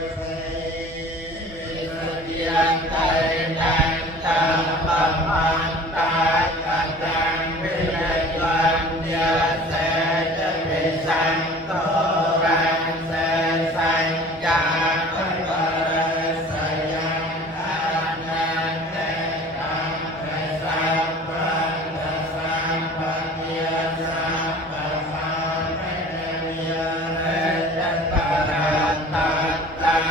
ยังไตนันตาปะมันตากตังวิริยังยะเสจะวิสังโตรังเสสัญญาตุปะสยังอานันเตตังเปสัมปันตสัมปัญญาสัมปะมาเนมิยะเรจัตตาตัตตาเ